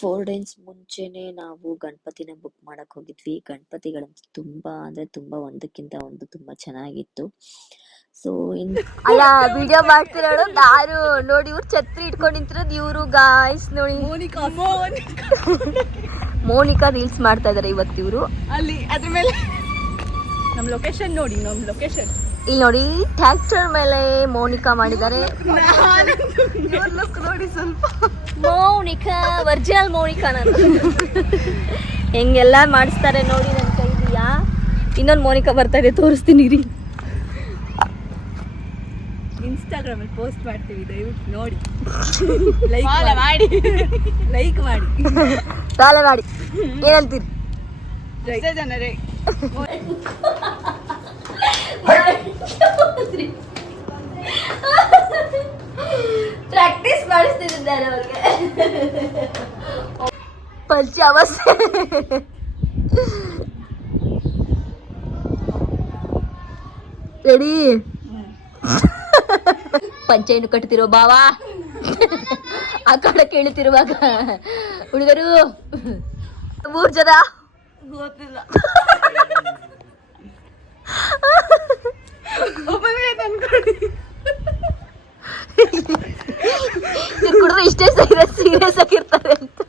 4 days ಮುಂಚೆನೆ ನಾವು ಗಣಪತಿನ book ಮಾಡಕ್ ಹೋಗಿದ್ವಿ. ಗಣಪತಿಗಳಂತೂ ತುಂಬಾ ಒಂದಕ್ಕಿಂತ ಒಂದು ತುಂಬಾ ಚೆನ್ನಾಗಿತ್ತು. ಸೊ ಅಲ್ಲ ವಿಡಿಯೋ ಮಾಡ್ತಿರೋಳು ನಾನು ನೋಡಿ, ಇವ್ರು ಛತ್ರಿ ಇಟ್ಕೊಂಡು ನಿಂತಿರೋದು ಇವರು ಗಾಯ್ಸ್ ನೋಡಿ. ಮೋನಿಕಾ ರೀಲ್ಸ್ ಮಾಡ್ತಾ ಇದಾರೆ ಇವತ್ತು ಇವರು. ಅಲ್ಲಿ ಅದ್ರ ಮೇಲೆ ನಮ್ಮ ಲೊಕೇಶನ್ ನೋಡಿ, ಇಲ್ಲಿ ನೋಡಿ ಟ್ರ್ಯಾಕ್ಟರ್ ಮೇಲೆ ಮೋನಿಕಾ ಮಾಡಿದ್ದಾರೆ. ನೋಡಿ ಸ್ವಲ್ಪ ಮೋನಿಕಾ, ಒರಿಜಿನಲ್ ಮೋನಿಕಾ ನಾನು. ಹೆಂಗೆಲ್ಲ ಮಾಡಿಸ್ತಾರೆ ನೋಡಿ ನನ್ನ ಕೈಲಿಯಾ. ಇನ್ನೊಂದು ಮೋನಿಕಾ ಬರ್ತಾ ಇದೆ, ತೋರಿಸ್ತೀನಿ ರೀ. ಇನ್ಸ್ಟಾಗ್ರಾಮ್ ಅಲ್ಲಿ ಪೋಸ್ಟ್ ಮಾಡ್ತೀವಿ, ದಯವಿಟ್ಟು ನೋಡಿ. ಲೈಕ್ ಮಾಡಿ ಫಾಲೋ ಮಾಡಿ. ಏನಂತೀರಿ ಜನರೇ? ಪ್ರಾಕ್ಟೀಸ್ ಮಾಡಿಸ್ತಿದ್ದಾರೆ ಅವ್ರಿಗೆ. ಪಂಚಾವಸ್ಥೆ ರೆಡಿ. ಪಂಚೆಯನ್ನು ಕಟ್ತಿರೋ ಬಾವ ಆ ಕಡೆ ಕೇಳುತ್ತಿರುವಾಗ ಹುಡುಗರು 3 ಜನ ಗೊತ್ತಿಲ್ಲ. ಕುಡಿದ್ರೆ ಇಷ್ಟೇ ಸೀರಿಯಸ್ ಆಗಿರ್ತಾರೆ ಅಂತ.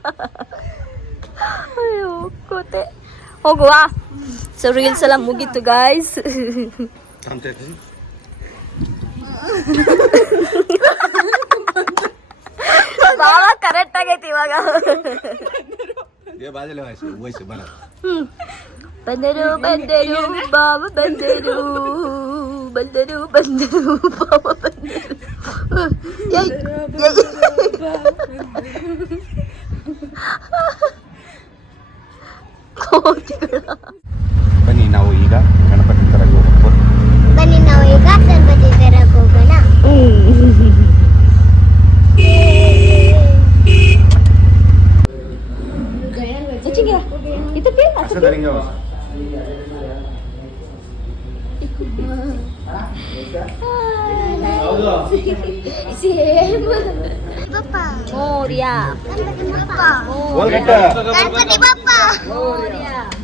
ಅಯ್ಯೋ ಕೋತೆ. ಹೋಗುವ. ಸೊ ರೀಲ್ಸ್ ಎಲ್ಲ ಮುಗೀತು ಗಾಯ್ಸ್. ಬಾವ ಕರೆಕ್ಟ್ ಆಗೈತಿ ಇವಾಗ. ಬಂದರು ಬಾವ ಬಂದರು ಬಾವ ಬಂದರು. ಬನ್ನಿ ನಾವು ಈಗ ಗಣಪತಿ ತರಕ್ಕೆ ಹೋಗೋಣ.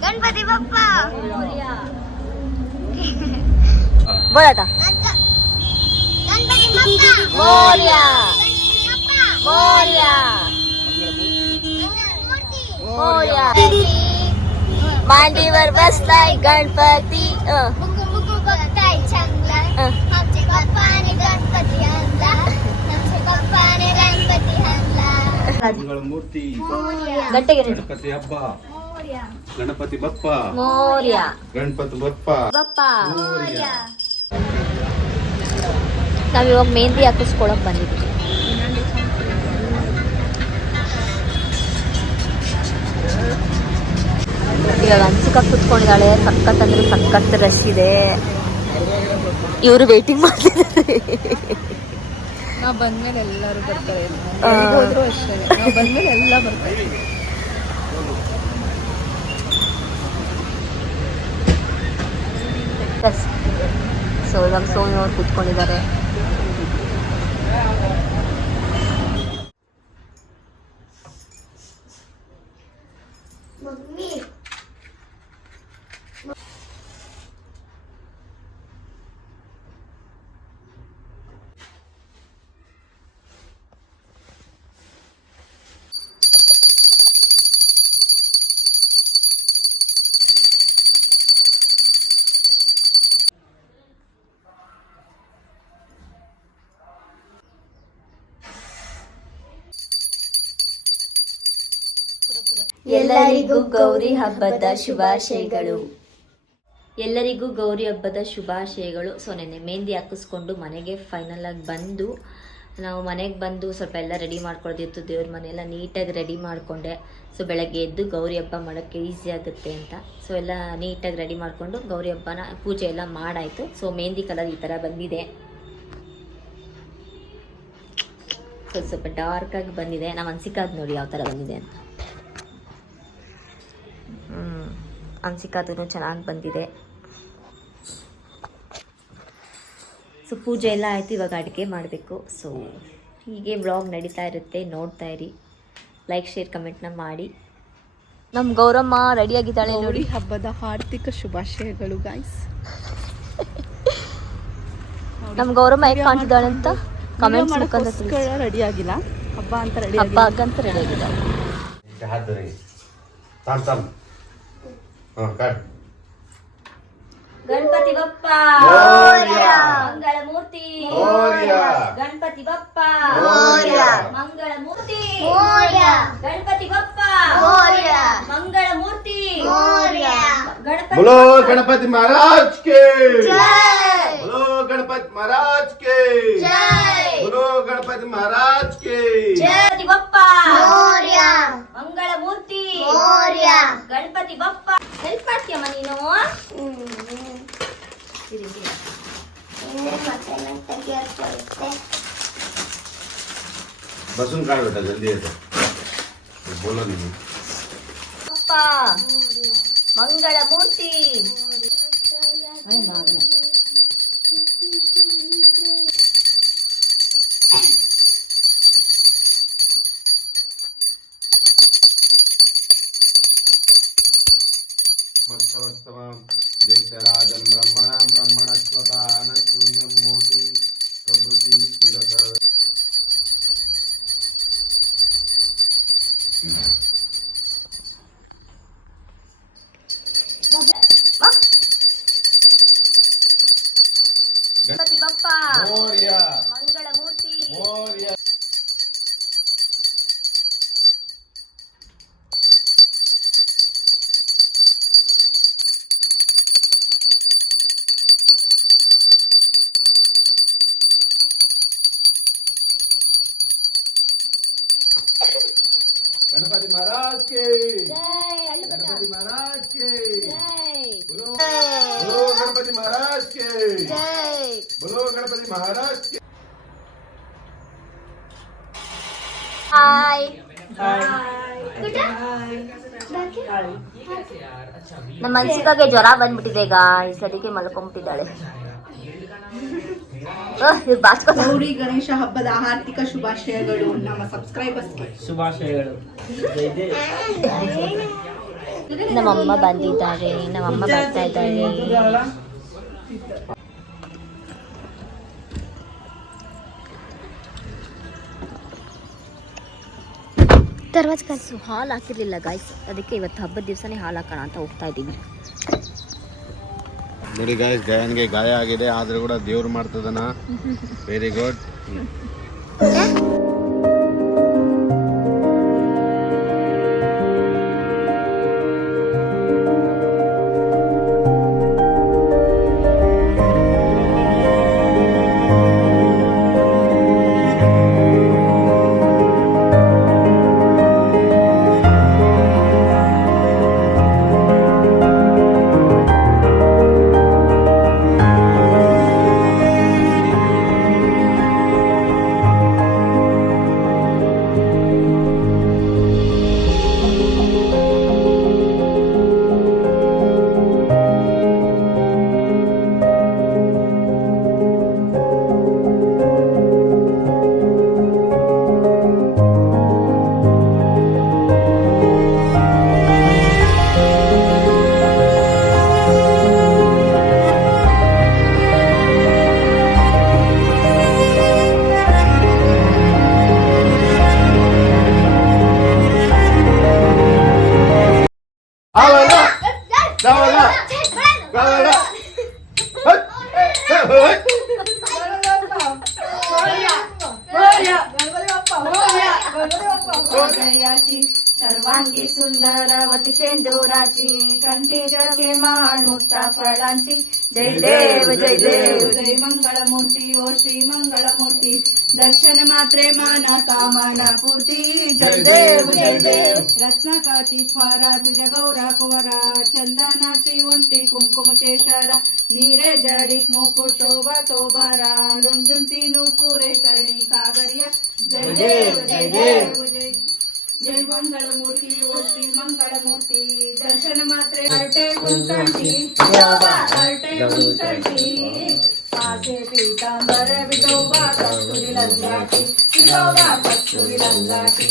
ಗಣಪತಿ ಬಪ್ಪ बोला मोरिया मोरिया मोरिया मांडीवर बसलाय गणपती. ಮೂರ್ತಿ ಗಣಪತಿ ಹಬ್ಬ ಗಣಪತಿ ಬಪ್ಪ ಮೋರ್ಯ ಗಣಪತಿ ಬಪ್ಪ ಬಪ್ಪ ಮೋರ್ಯ. ನಾವಿವಾಗ ಮೆಹಂದಿ ಹಾಕಿಸ್ಕೊಳಕ್ ಬಂದಿದ್ವಿ. ಇವಾಗ ಅನ್ಸಿಕ ಕುತ್ಕೊಂಡಿದ್ದಾಳೆ. ಸಖತ್ ಅಂದ್ರೆ ಸಖತ್ ರಶ್ ಇದೆ. ಇವರು ವೇಟಿಂಗ್ ಮಾಡ್ತಿದ್ದಾರೆ. ನಾವು ಬಂದ್ಮೇಲೆ ಎಲ್ಲರೂ ಬರ್ತಾರೆ. ಹೋದ್ರು ಅಷ್ಟೇ, ನಾವು ಬಂದ್ಮೇಲೆ ಎಲ್ಲ ಬರ್ತಾರೆ. ಸೊ ಇವಾಗ ಸೋನಿ ಅವ್ರು ಕೂತ್ಕೊಂಡಿದ್ದಾರೆ. ಎಲ್ಲರಿಗೂ ಗೌರಿ ಹಬ್ಬದ ಶುಭಾಶಯಗಳು. ಎಲ್ಲರಿಗೂ ಗೌರಿ ಹಬ್ಬದ ಶುಭಾಶಯಗಳು. ಸೊ ನೆನ್ನೆ ಮೆಹಂದಿ ಹಾಕಿಸ್ಕೊಂಡು ಮನೆಗೆ ಫೈನಲ್ ಆಗಿ ಬಂದು, ನಾವು ಮನೆಗೆ ಬಂದು ಸ್ವಲ್ಪ ಎಲ್ಲ ರೆಡಿ ಮಾಡ್ಕೊಳ್ದಿತ್ತು. ದೇವ್ರ ಮನೆಯೆಲ್ಲ ನೀಟಾಗಿ ರೆಡಿ ಮಾಡಿಕೊಂಡೆ. ಸೊ ಬೆಳಗ್ಗೆ ಎದ್ದು ಗೌರಿ ಹಬ್ಬ ಮಾಡೋಕ್ಕೆ ಈಸಿ ಆಗುತ್ತೆ ಅಂತ ಸೊ ಎಲ್ಲ ನೀಟಾಗಿ ರೆಡಿ ಮಾಡಿಕೊಂಡು ಗೌರಿ ಹಬ್ಬನ ಪೂಜೆ ಎಲ್ಲ ಮಾಡಾಯಿತು. ಸೊ ಮೆಹಂದಿ ಕಲರ್ ಈ ಥರ ಬಂದಿದೆ. ಸ್ವಲ್ಪ ಡಾರ್ಕಾಗಿ ಬಂದಿದೆ. ನಾವು ಅನ್ಸಿಕಾದ್ ನೋಡಿ ಯಾವ ಥರ ಬಂದಿದೆ ಅಂತ. ಅನ್ಸಿಕಾದ್ರೂ ಚೆನ್ನಾಗಿ ಬಂದಿದೆ. ಸೊ ಪೂಜೆ ಎಲ್ಲ ಆಯಿತು. ಇವಾಗ ಅಡುಗೆ ಮಾಡಬೇಕು. ಸೊ ಹೀಗೆ ವ್ಲಾಗ್ ನಡೀತಾ ಇರುತ್ತೆ, ನೋಡ್ತಾ ಇರಿ. ಲೈಕ್ ಶೇರ್ ಕಮೆಂಟ್ನ ಮಾಡಿ. ನಮ್ಮ ಗೌರಮ್ಮ ರೆಡಿಯಾಗಿದ್ದಾಳೆ ನೋಡಿ. ಗೌರಿ ಹಬ್ಬದ ಆರ್ಥಿಕ ಶುಭಾಶಯಗಳು ಗಾಯ್ಸ್. ನಮ್ಮ ಗೌರಮ್ಮ ಹೇಗೆ ಕಾಣ್ತಿದ್ದಾಳೆ ಅಂತ ಕಮೆಂಟ್ಸ್ ಮುಖಾಂತರ ತಿಳಿಸಿ. ರೆಡಿ ಆಗಿಲ್ಲ, ಹಬ್ಬ ಅಂತ ರೆಡಿ ಆಗಿದ್ದಾಳೆ. ಗಣಪತಿ ಬಪ್ಪ ಮಂಗಳ ಮೂರ್ತಿ, ಗಣಪತಿ ಬಪ್ಪ ಮಂಗಳ ಮೂರ್ತಿ, ಗಣಪತಿ ಬಪ್ಪ ಮಂಗಳ ಮೂರ್ತಿ, बोलो गणपति महाराज के बोलो गणपति महाराज के बोलो गणपति महाराज के ಗಣಪತಿ ಬಪ್ಪ ಮಂಗಳ ಮೂರ್ತಿ, ಗಣಪತಿ ಬಪ್ಪ. ಹೆಲ್ಪ್ ಮಾಡ್ತೀಯಮ್ಮ ನೀನು? बसून काढ बेटा, जल्दी येतो. बोलो नहीं ಬಪ್ಪ ಮಂಗಳ ಮೂರ್ತಿ. जयराजन ब्रह्मण ब्रह्मणस्वतान शून्यं मोति प्रभृति तिरकार. ಗಣಪತಿ ಬಪ್ಪ मोरया ಮಂಗಳ ಮೂರ್ತಿ, मोरया. गणपति महाराज के गणपति महाराज के बोलो बोलो गणपति महाराज के बोलो गणपति महाराज के. ಹಾಯ್. ನಮ್ಮ ಮನ್ಸಿಗೆ ಜ್ವರ ಬಂದ್ಬಿಟ್ಟಿದೆ ಗಾಯ್ಸ್, ಅದಕ್ಕೆ ಮಲ್ಕೊಂಡ್ಬಿಟ್ಟಿದ್ದಾಳೆ. ಗೌರಿ ಗಣೇಶ ಹಬ್ಬದ ಆರ್ಥಿಕ ಶುಭಾಶಯಗಳು ನಮ್ಮ ಸಬ್ಸ್ಕ್ರೈಬರ್ಸ್ಗೆ. ಶುಭಾಶಯಗಳು. ನಮ್ಮಮ್ಮ ಬಂದಿದ್ದಾರೆ, ನಮ್ಮಮ್ಮ ಬರ್ತಾ ಇದ್ದಾರೆ. ಹಾಲು ಹಾಕಿರ್ಲಿಲ್ಲ ಗಾಯ್ಸ್, ಅದಕ್ಕೆ ಇವತ್ತು ಹಬ್ಬದ ದಿವಸನೇ ಹಾಲು ಹಾಕೋಣ ಅಂತ ಹೋಗ್ತಾ ಇದ್ದೀವಿ. ನೋಡಿ ಗಾಯ್ಸ್, ಗಯಾನ್ಗೆ ಗಾಯ ಆಗಿದೆ, ಆದ್ರೂ ಕೂಡ ದೇವ್ರು ಮಾಡ್ತದನ. Very good. सर्वांगी सुंदरवती सेंदुराची कंठी जळके मान मुक्ता फळांची जय देव जय मंगळमूर्ती ओ श्री मंगळमूर्ती दर्शन मात्रे माना कामना पूर्ती जय देव रत्नाकाची स्वारा तुझ्या गौरा कोरा चंदनाची उंटी कुंकुम केशरा नीरे जडिक मुकुट शोभा तोबारा रुंजुंती नूपुरे शरणी कागरिया जय देव जय मंगळमूर्ती ओ श्री मंगळमूर्ती दर्शन मात्रे हरटे गुंतटी ಆಸೆ ಪೀತಾಂಬರ ವಿಠೋಬಾ ಕಸ್ತೂರಿ ಲಲ್ಲಾಟಿ ವಿಠೋಬಾ ಕಸ್ತೂರಿ ಲಲ್ಲಾಟಿ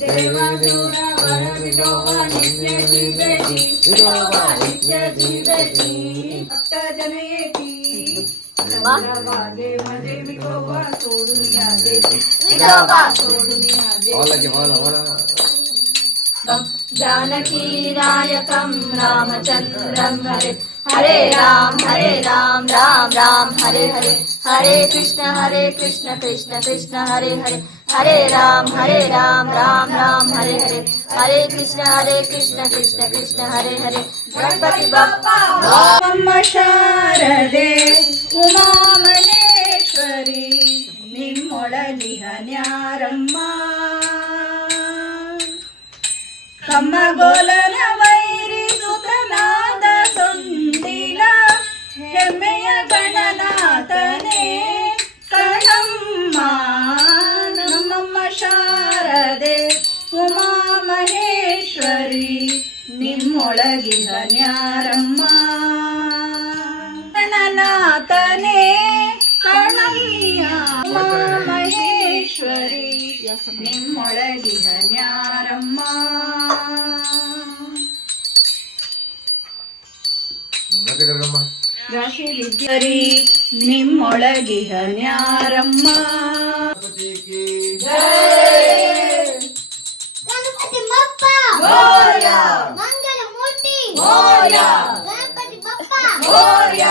ದೇವದೂರ ವರ ವಿಠೋಬಾ ನಿತ್ಯ ಜೀವೇತಿ ವಿಠೋಬಾ ನಿತ್ಯ ಜೀವೇತಿ ಭಕ್ತ ಜನಯೇತಿ ಚಂದ್ರಭಾಗೆ ಮಜೆ ವಿಠೋಬಾ ಸೋಡುನಿಯಾ ದೇತಿ ವಿಠೋಬಾ ಸೋಡುನಿಯಾ ದೇತಿ जानकी नायकं रामचन्द्रं हरे हरे राम राम राम हरे हरे हरे कृष्ण कृष्ण कृष्ण हरे हरे हरे राम राम राम हरे हरे हरे कृष्ण कृष्ण कृष्ण हरे हरे गणपति बप्पा अम्म शारदे उमा महेश्वरी निम्मोळलिहन्यारम्म ಕಮ್ಮಗೋಲನ ವೈರಿ ಸುತನಾದ ಸೊಂದಿಲ ಹೆಮ್ಮೆಯ ಗಣನಾಥನೇ ಕಣಮ್ಮ ನಮ್ಮಮ್ಮ ಶಾರದೆ ಉಮಾ ಮಹೇಶ್ವರಿ ನಿಮ್ಮೊಳಗಿಹನ್ಯಾರಮ್ಮ ಗಣನಾಥನೇ ಕಣಯ್ಯ ಉಮಾ ಮಹೇಶ್ವರಿ ನಿಮ್ಮೊಳಗಿಹನ್ಯಾರಮ್ಮ ರಾಶಿ ವಿದ್ಯರಿ ನಿಮ್ಮೊಳಗಿಹನ್ಯಾರಮ್ಮ ಗಣಪತಿ ಬಪ್ಪ ಮೋರ್ಯ ಮಂಗಲ ಮೂರ್ತಿ ಮೋರ್ಯ ಗಣಪತಿ ಬಪ್ಪ ಮೋರ್ಯ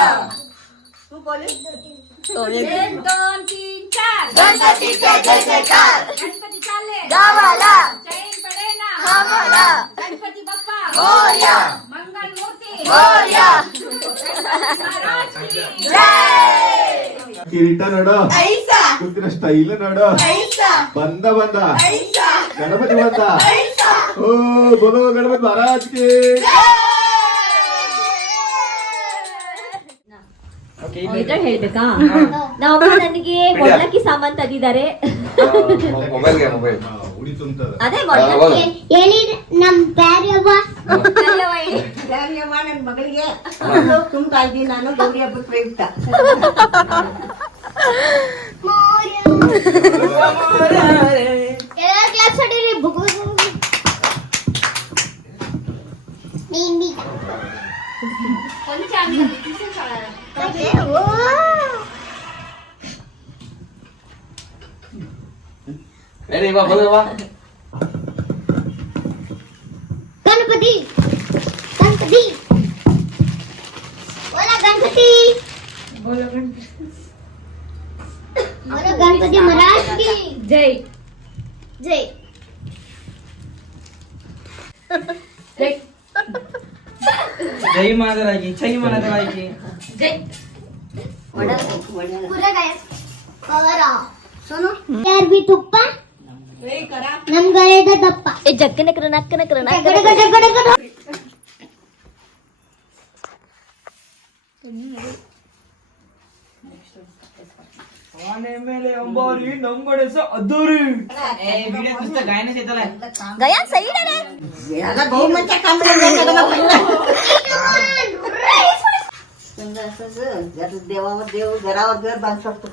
गणपति के जय जयकार गणपति चाले गावाला चैन पड़े ना गावाला गणपति बप्पा मोरया मंगल मूर्ति मोरया महाराज की जय ಕಿರೀಟ ನೋಡು ऐसा ಕೂತಿನ ಸ್ಟೈಲ್ ನೋಡು ऐसा ಬಂದ ऐसा ಗಣಪತಿ ಬಂದ ऐसा ಓ ಬೋಲೋ ಗಣಪತಿ ಮಹಾರಾಜ್ ಗೆ ಇದ್ರಾಗ ಹೇಳ್ಬೇಕಾ ನಮ್ಮ ನನಗೆ ಮೊದಲಕ್ಕಿ ಸಾಮಾನ್ ತಂದಿದ್ದಾರೆ ಉಳಿತು ಅಂತದ ಅದೇ ಮೊದಲಕ್ಕಿ ಹೇಳಿ ನಮ್ ಪ್ಯಾರ್ಯವ್ವ ನನ್ನ ಮಗಳಿಗೆ ತುಂಬ್ತಾ ಇದ್ದೀನಿ ನಾನು ಗೌರಿ ಹಬ್ಬದ ಪ್ರಯುಕ್ತ ಎಲ್ಲ ಕ್ಲಾಸ್ ಅಡಿರಿ ಬುಗು ನೀ गणपति गणपति बोला गणपति बोलो गणपति महाराज की ಜೈ जय जय माताराजी जय माताराजी ಜೈ पूरा गायब और सुनो यार भी तुप्पा नम गए द दप्पा ಏ ಜಕ್ಕನ ಕ್ರ ನಕ್ಕನ ಕ್ರ गड़ गड़ गड़ गड़ ಆನೆ ಮೇಲೆ ಅಂಬಾರಿ ನಂಬಡೆಸ ಅದ್ದೂರಿ ವಿಡಿಯೋ ಪುಸ್ತಕ ಗಾಯನ ಸೇತಲ್ಲ ಗಯಾ ಸೈಡ್ ಅರೆ ಎಲ್ಲ ಬಹುಮಂತ ಕಾಂಬಿನೇಷನ್ देवावर देव घरावर घर बांधू शकतो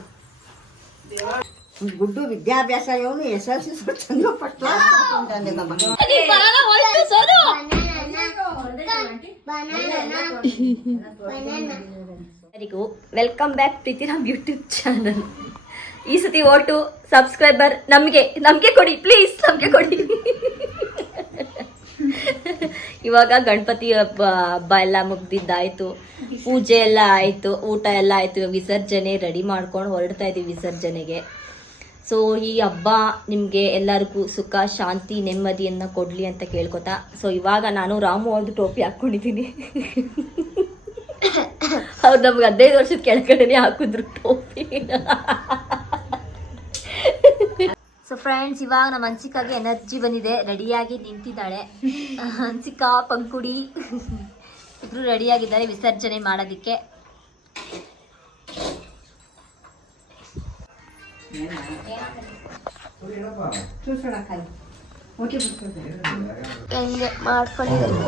गुड्डू विद्याभ्यास येऊन यशस्वी चंद्र पटला ಎಲ್ಲರಿಗೂ ವೆಲ್ಕಮ್ ಬ್ಯಾಕ್ ಪ್ರೀತಿರಾಮ್ ಯೂಟ್ಯೂಬ್ ಚಾನಲ್. ಈ ಸತಿ ಓಟು ಸಬ್ಸ್ಕ್ರೈಬರ್ ನಮ್ಗೆ ಕೊಡಿ ಪ್ಲೀಸ್, ನಮ್ಗೆ ಕೊಡಿ. ಇವಾಗ ಗಣಪತಿ ಹಬ್ಬ ಎಲ್ಲ ಮುಗ್ದಿದ್ದಾಯ್ತು, ಪೂಜೆ ಎಲ್ಲ ಆಯ್ತು, ಊಟ ಎಲ್ಲ ಆಯ್ತು, ವಿಸರ್ಜನೆ ರೆಡಿ ಮಾಡ್ಕೊಂಡು ಹೊರಡ್ತಾ ಇದೀವಿ ವಿಸರ್ಜನೆಗೆ. ಸೊ ಈ ಹಬ್ಬ ನಿಮಗೆ ಎಲ್ಲರಿಗೂ ಸುಖ ಶಾಂತಿ ನೆಮ್ಮದಿಯನ್ನು ಕೊಡಲಿ ಅಂತ ಕೇಳ್ಕೊತಾ, ಸೊ ಇವಾಗ ನಾನು ರಾಮು ಅವ್ರದ್ದು ಟೋಪಿ ಹಾಕ್ಕೊಂಡಿದ್ದೀನಿ. ಅವ್ರು ನಮ್ಗೆ 15 ವರ್ಷದ ಕೆಳಗಡೆನೆ ಹಾಕಿದ್ರು ಟೋಪಿ. ಸೊ ಫ್ರೆಂಡ್ಸ್, ಇವಾಗ ನಮ್ಮ ಹನ್ಸಿಕಾಗೆ ಎನರ್ಜಿ ಬಂದಿದೆ, ರೆಡಿಯಾಗಿ ನಿಂತಿದ್ದಾಳೆ. ಹನ್ಸಿಕಾ ಪಂಕುಡಿ ಇಬ್ರು ರೆಡಿಯಾಗಿದ್ದಾರೆ ವಿಸರ್ಜನೆ ಮಾಡೋದಕ್ಕೆ. ಹೆಂಗೆ ಮಾಡ್ಕೊಂಡಿದ್ದೀನಿ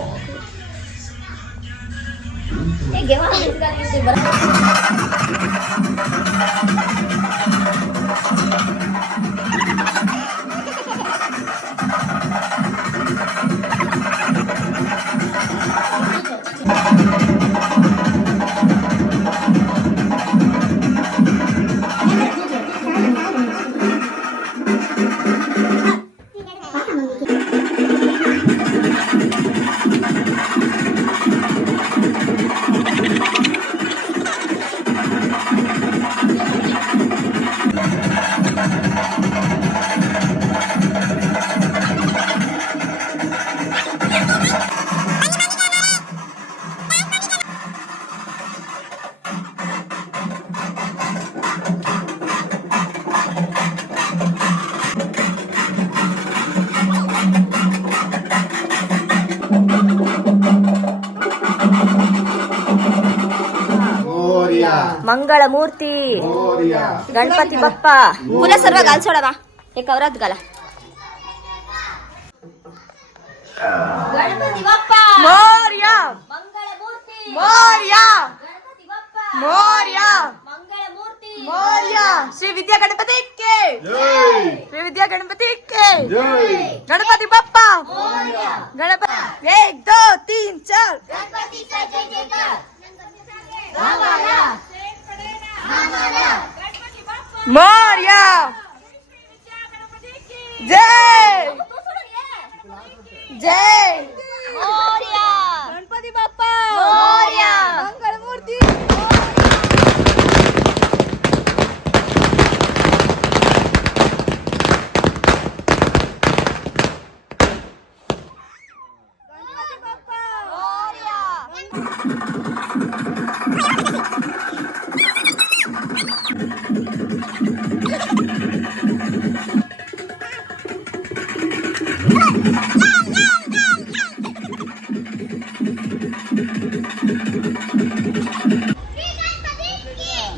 ಮೋರ್ಯ ಮಂಗಳ ಮೂರ್ತಿ ಮೋರ್ಯ ಗಣಪತಿ ಬಪ್ಪ ಕುಲ ಸರ್ವ ಗಾಲ್ ಸೋಡವಾ ಏಕ ಅವರದ್ ಗಾಲ ಗಣಪತಿ ಬಪ್ಪ ಮೋರ್ಯ ಮಂಗಳ ಮೂರ್ತಿ ಮೋರ್ಯ ಗಣಪತಿ ಬಪ್ಪ ಮೋರ್ಯ ಮಂಗಳ ಮೂರ್ತಿ ಮೋರ್ಯ ಶ್ರೀ ವಿದ್ಯಾ ಗಣಪತಿ ಕೆ ಜೈ ಶ್ರೀ ವಿದ್ಯಾ ಗಣಪತಿ ಕೆ ಜೈ गणपति बप्पा गणपति 1 2 3 4 गणपति का जय जयकार हमारा हमारा गणपति बप्पा मोरया जय जय मोरया गणपति बप्पा मोरया मंगल मूर्ति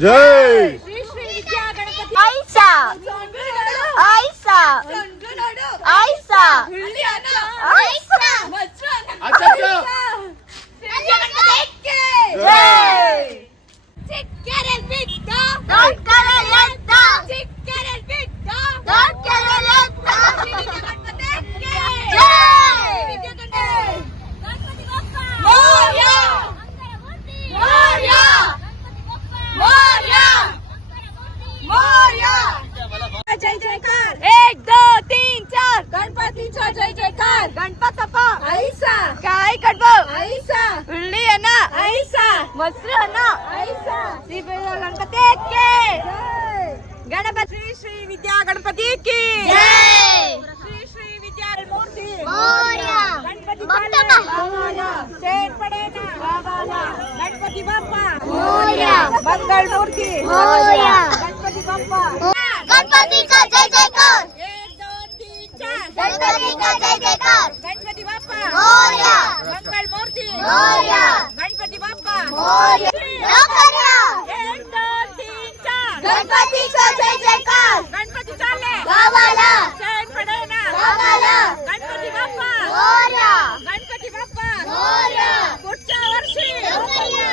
ಜೈ ऐसा ऐसा ऐसा ऐसा जय जयकार 1 2 3 4 गणपतीचा जय जयकार गणपत बाप्पा ऐसा काय कडबो ऐसा उल्ली अना ऐसा मस्र अना ऐसा श्री गणपती के गणपती श्री विद्या गणपती की जय श्री श्री विद्या मूर्ती मोरया गणपती बाप्पा शेर पडे ना बाबाला गणपती बाप्पा मोरया मंगल मूर्ती मोरया गणपती बाप्पा गणपति का जय जयकार 1 2 3 4 गणपति का जय जयकार गणपती बाप्पा मोरया मंगल मूर्ती मोरया गणपती बाप्पा मोरया लोकर्या 1 2 3 4 गणपति का जय जयकार गणपती चालले गावाला शेण पडे ना गावाला गणपती बाप्पा मोरया गणपती बाप्पा मोरया पुढच्या वर्षी लोकर्या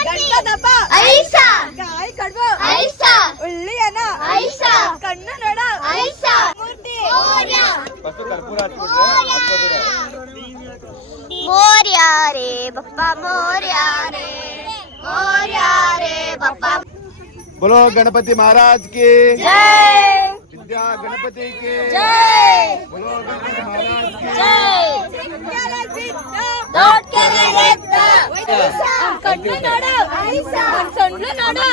गणपत बाप्पा ऐसा काय कडबो ऐसा उल्ली अना ऐसा कण्णु नोಡ ऐसा मूर्ತಿ मोरया मोरया रे बप्पा मोरया रे बप्पा बोलो गणपति महाराज की जय विद्या गणपति की जय बोलो गणपति महाराज की ದೊಡ್ಡ ಕೆರೆ ಎತ್ತ ಕಣ್ಣು ನೋಡು ಸೊಂಡ್ಲು ನೋಡು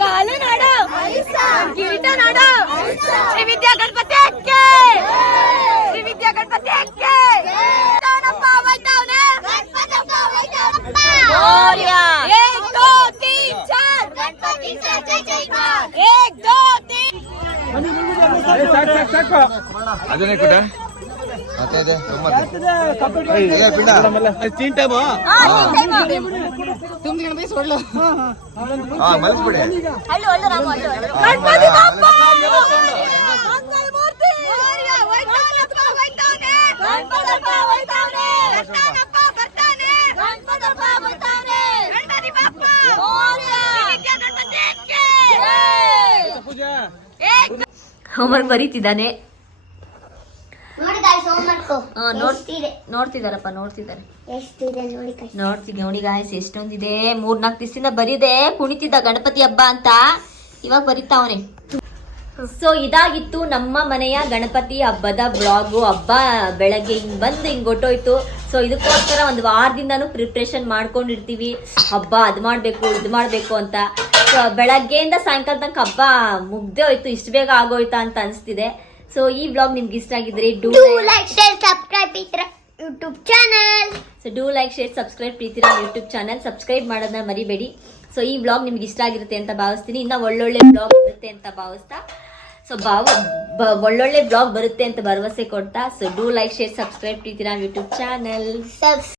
ಕಾಲು ನೋಡು ಕಿರೀಟ ನೋಡು ಶ್ರೀ ವಿದ್ಯಾ ಗಣಪತಿ ಅಕ್ಕೆ ಶ್ರೀ ವಿದ್ಯಾ ಗಣಪತಿ ಅಕ್ಕೆ ಗಣಪತಿ ಹೋಯ್ತವ್ನೆ ಮೋರ್ಯ 1 2 3 4 गणपति का जय जयकार 1 2 3 ಅದನ್ನೇ ಕೊಟ್ಟ ಮತ್ತೆ ಇದೆ ಪಿಂಡ ಚೀನ್ ಟೈಮು ಮಲಸ್ಬಿಡಿ ಗಣಪತಿ ಬಾಪ್ಪ ಮಂಗಲ ಮೂರ್ತಿ ಹೋಯ್ತಾನೆ ಗಣಪತಿ ಬಾಪ್ಪ ಹೋಯ್ತಾನೆ ಬರ್ತಾನೆ ಹೋಮ್ವರ್ಕ್ ಬರೀತಿದ್ದಾನೆ. ನೋಡಿ ಗಾಯ್ಸ್ ಹೋಮ್ವರ್ಕ್ ಎಷ್ಟಿದೆ ನೋಡ್ತಿದಾರಪ್ಪ, ನೋಡ್ತಿದ್ದಾರೆ. ಎಷ್ಟಿದೆ ನೋಡಿ ಗಾಯ್ಸ್. ನೋಡಿ ಗಾಯ್ಸ್ ಎಷ್ಟೊಂದಿದೆ. 3-4 ದಿವಸದಿಂದ ಬರೀದೆ, ಕುಣಿತಿದ್ದ ಗಣಪತಿ ಹಬ್ಬ ಅಂತ, ಇವಾಗ ಬರೀತಾವನೆ. ಸೊ ಇದಾಗಿತ್ತು ನಮ್ಮ ಮನೆಯ ಗಣಪತಿ ಹಬ್ಬದ ಬ್ಲಾಗು. ಹಬ್ಬ ಬೆಳಗ್ಗೆ ಹಿಂಗ್ ಬಂದು ಹಿಂಗ್ ಹೊಟ್ಟೋಯ್ತು. ಸೊ ಇದಕ್ಕೋಸ್ಕರ ಒಂದು ವಾರದಿಂದನೂ ಪ್ರಿಪ್ರೇಷನ್ ಮಾಡ್ಕೊಂಡಿರ್ತೀವಿ, ಹಬ್ಬ ಅದು ಮಾಡಬೇಕು ಇದು ಮಾಡಬೇಕು ಅಂತ. ಸೊ ಬೆಳಗ್ಗೆಯಿಂದ ಸಾಯಂಕಾಲ ತನಕ ಹಬ್ಬ ಮುಗ್ದೇ ಹೋಯ್ತು, ಇಷ್ಟು ಬೇಗ ಆಗೋಯ್ತಾ ಅಂತ ಅನಿಸ್ತಿದೆ. ಸೊ ಈ ಬ್ಲಾಗ್ ನಿಮ್ಗೆ ಇಷ್ಟ ಆಗಿದ್ರೆ do like share subscribe YouTube channel. So do like share subscribe ಪ್ರೀತಿರ ಯೂಟ್ಯೂಬ್ ಚಾನಲ್ ಸಬ್ಸ್ಕ್ರೈಬ್ ಮಾಡೋದನ್ನ ಮರಿಬೇಡಿ. ಸೊ ಈ ಬ್ಲಾಗ್ ನಿಮ್ಗೆ ಇಷ್ಟ ಆಗಿರುತ್ತೆ ಅಂತ ಭಾವಿಸ್ತೀನಿ. ಇನ್ನ ಒಳ್ಳೊಳ್ಳೆ ಬ್ಲಾಗ್ ಬರುತ್ತೆ ಅಂತ ಭಾವಿಸ್ತಾ, ಸೊ ಒಳ್ಳೊಳ್ಳೆ ಬ್ಲಾಗ್ ಬರುತ್ತೆ ಅಂತ ಭರವಸೆ ಕೊಡ್ತಾ, so do like share subscribe ಪ್ರೀತಿರ ಯೂಟ್ಯೂಬ್ ಚಾನಲ್.